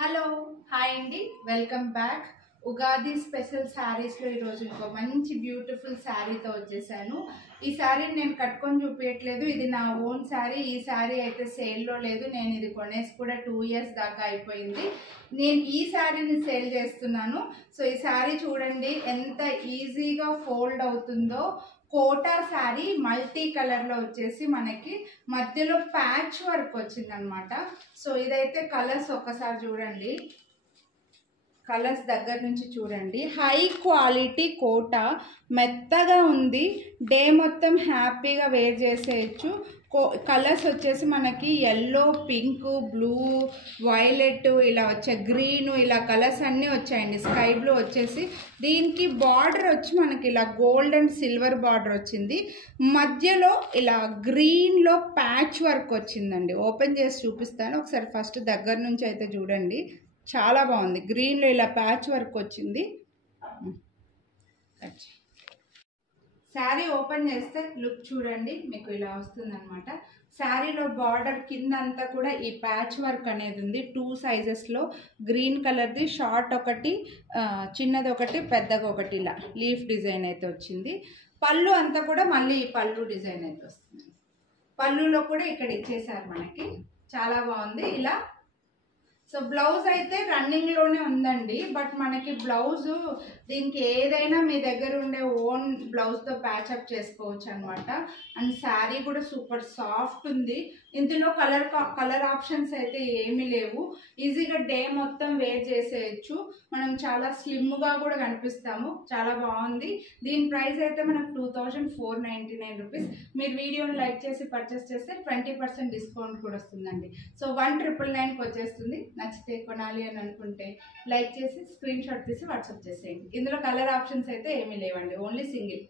Hello hi అండి, welcome back. Ugadi special శారీస్లో ఈరోజు ఇంకో మంచి బ్యూటిఫుల్ శారీతో వచ్చేసాను. ఈ శారీని నేను కట్టుకొని చూపించట్లేదు, ఇది నా ఓన్ శారీ. ఈ శారీ అయితే సేల్లో లేదు, నేను ఇది కొనేసి కూడా 2 years దాకా అయిపోయింది. నేను ఈ శారీని సేల్ చేస్తున్నాను. సో ఈ శారీ చూడండి ఎంత ఈజీగా ఫోల్డ్ అవుతుందో. కోటా శారీ మల్టీ కలర్లో వచ్చేసి మనకి మధ్యలో ప్యాచ్ వర్క్ వచ్చిందనమాట. సో ఇదైతే కలర్స్ ఒక్కసారి చూడండి, కలర్స్ దగ్గర నుంచి చూడండి. హై క్వాలిటీ కోటా, మెత్తగా ఉంది, డే మొత్తం హ్యాపీగా వేర్ చేసేయచ్చు. కలర్స్ వచ్చేసి మనకి ఎల్లో, పింక్, బ్లూ, వైలెట్, ఇలా వచ్చే గ్రీన్, ఇలా కలర్స్ అన్నీ వచ్చాయండి. స్కై బ్లూ వచ్చేసి దీనికి బార్డర్ వచ్చి మనకి ఇలా గోల్డ్ అండ్ సిల్వర్ బార్డర్ వచ్చింది. మధ్యలో ఇలా గ్రీన్లో ప్యాచ్ వర్క్ వచ్చిందండి. ఓపెన్ చేసి చూపిస్తాను ఒకసారి. ఫస్ట్ దగ్గర నుంచి అయితే చూడండి, చాలా బాగుంది. గ్రీన్లో ఇలా ప్యాచ్ వర్క్ వచ్చింది. శారీ ఓపెన్ చేస్తే లుక్ చూడండి, మీకు ఇలా వస్తుంది అనమాట. శారీలో బార్డర్ కింద అంతా కూడా ఈ ప్యాచ్ వర్క్ అనేది ఉంది. 2 sizesలో గ్రీన్ కలర్ది షార్ట్ ఒకటి, చిన్నది ఒకటి, పెద్దగా ఒకటి, ఇలా లీఫ్ డిజైన్ అయితే వచ్చింది. పళ్ళు అంతా కూడా మళ్ళీ ఈ పళ్ళు డిజైన్ అయితే వస్తుంది. పళ్ళులో కూడా ఇక్కడ ఇచ్చేసారు మనకి, చాలా బాగుంది ఇలా. సో బ్లౌజ్ అయితే రన్నింగ్లోనే ఉందండి, బట్ మనకి బ్లౌజు దీనికి ఏదైనా మీ దగ్గర ఉండే ఓన్ బ్లౌజ్తో ప్యాచప్ చేసుకోవచ్చు అనమాట. అండ్ శారీ కూడా సూపర్ సాఫ్ట్ ఉంది. ఇందులో కలర్ ఆప్షన్స్ అయితే ఏమీ లేవు. ఈజీగా డే మొత్తం వేర్ చేసేయచ్చు. మనం చాలా స్లిమ్గా కూడా కనిపిస్తాము. చాలా బాగుంది. దీని ప్రైస్ అయితే మనకు 2499 రూపీస్. మీరు వీడియోని లైక్ చేసి పర్చేస్ చేస్తే 20% డిస్కౌంట్ కూడా వస్తుందండి. సో 1999కి వచ్చేస్తుంది. నచ్చితే కొనాలి అని అనుకుంటే లైక్ చేసి స్క్రీన్ షాట్ తీసి వాట్సాప్ చేసేయండి. ఇందులో కలర్ ఆప్షన్స్ అయితే ఏమీ లేవండి, ఓన్లీ సింగిల్.